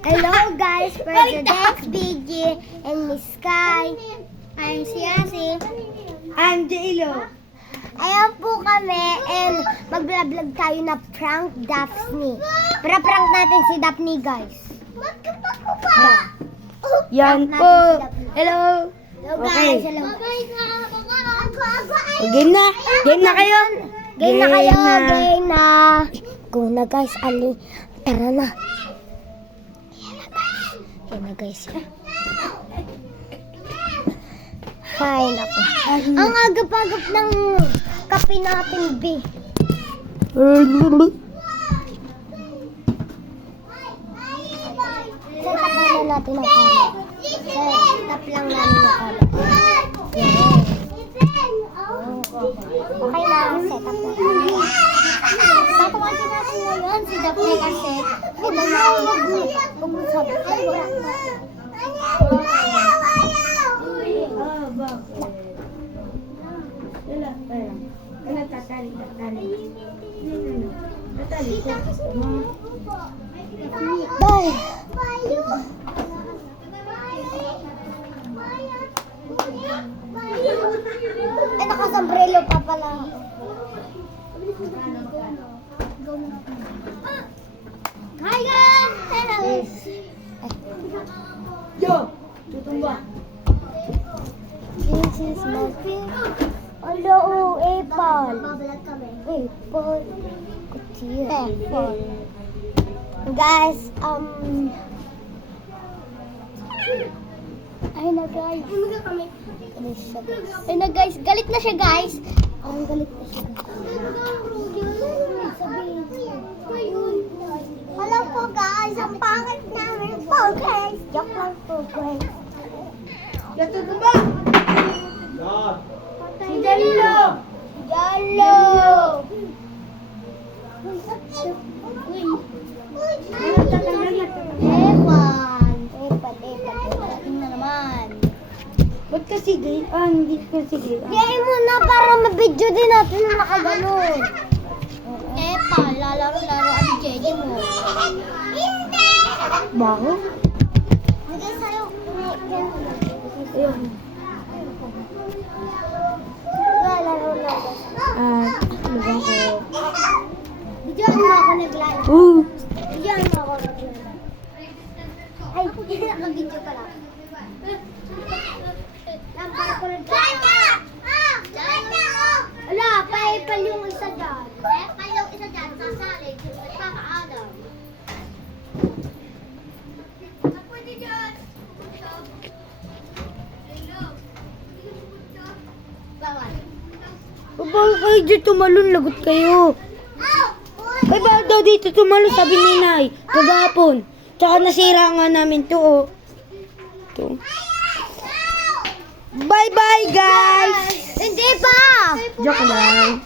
Hello guys, for today's video, and Miss Sky, I'm si Yasi. I'm J-Lo. Ayan po kami, and mag-vlog tayo na prank Daphne. Pra-prank natin si Daphne guys. Yan Prank po. natin si Daphne. Hello. Hello Okay. guys, hello. Game na. Game na kayo. Game na kayo, Game na. game na. Go na guys, ali. Tara na. Ayan na guys. Hay, naku. Ang agap-agap ng kape natin, B. Set up na natin ang camera. Set up lang namin ang camera. Yan. Okay na, set up na. Tatawagan natin ngayon si Daphne kasi hindi na ako mag-usap. Bye! Eh, nakasambrelo pa pala. Hi guys! Hello! Yo. Tutumba. This is my favorite. Hello, apple. Apple. Apple. Guys, ayun na guys. Ayun na guys, galit na siya guys. Ang galit na siya. Hello po guys, ang pangit namin po guys. Joke lang po guys. Yo, tutumba. Si Jallo! Jallo! Ewan! Ewan na naman. Ba't kasi gay? Hindi kasi gay. Gayay mo na para mabidyo din natin na nakaganon. Epa, lalaro-laro ang jeje mo. Hindi! Bakit? Hindi sa'yo. Ayun. Lalaro-laro. Diba ko? Bidyoan mo ako naglalaro. Bidyoan mo ako naglalaro. Ay, nakabidyo ka lang. Para ko naglalaro. Ala, paipal yung isa dyan. Paipal yung isa dyan, sasalig. Nagpapaalam. Pwede dyan. Bawal. Bawal kayo dito tumalon, lagot kayo. Ay, bawal daw dito tumalon, sabi ni Nay. Kagahapon. Tsaka nasira nga namin to, oh. Ito. Bye-bye, guys! Hindi pa! Joke lang.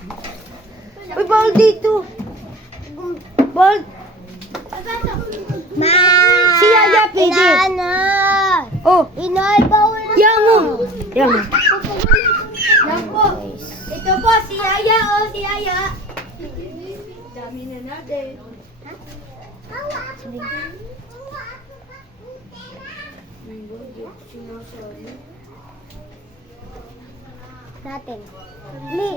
Ay, bawal dito. Bawal. Ma! Si Yaya, pwede. Inana! Oh, Inay, bawal na. yan mo. Yan mo. Yan po. Ito po, si Yaya, oh, si Yaya. Dami na natin. Natin. Li.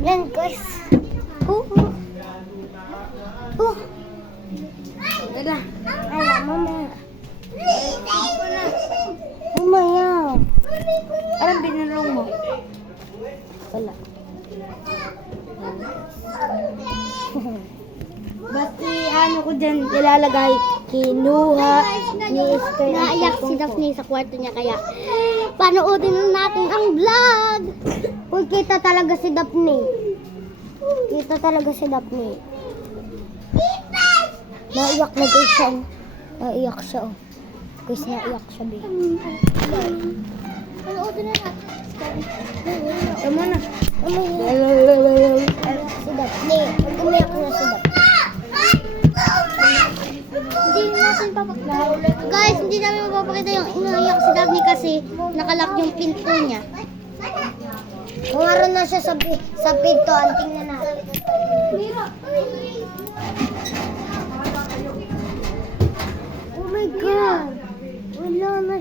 Yan, guys. Tara. Ala, mama. Mamaya. Anong binulong mo? Wala. Basta ano ko dyan ilalagay, kinuha ni Esther. Naiyak si Daphne sa kwarto niya kaya panoodin natin ang vlog. Uy, kita talaga si Daphne. Kita talaga si Daphne. Naiyak na guys siya. Naiyak siya. Oh. Guys, naiyak siya. Panoodin na natin. Tama na. Si Daphne. Mag-umiyak na si Daphne. Hindi natin papakita. Guys, hindi namin mapapakita yung inaiyak si Daphne kasi nakalak yung pinto niya. Kung aron na siya sa pintuan, tingnan natin.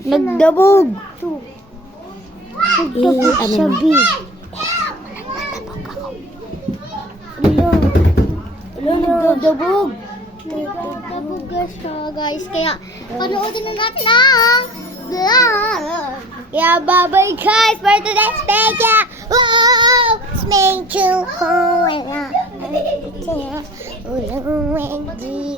Nagdabog. Nagdabog ano siya, na? B. Hello. Wala, nagdadabog. Nagdadabog siya, guys. Kaya, panoodin na natin ang vlog. Kaya, bye-bye, guys, for today's video. Wow! Smeng chu ho, wala. Ulang, di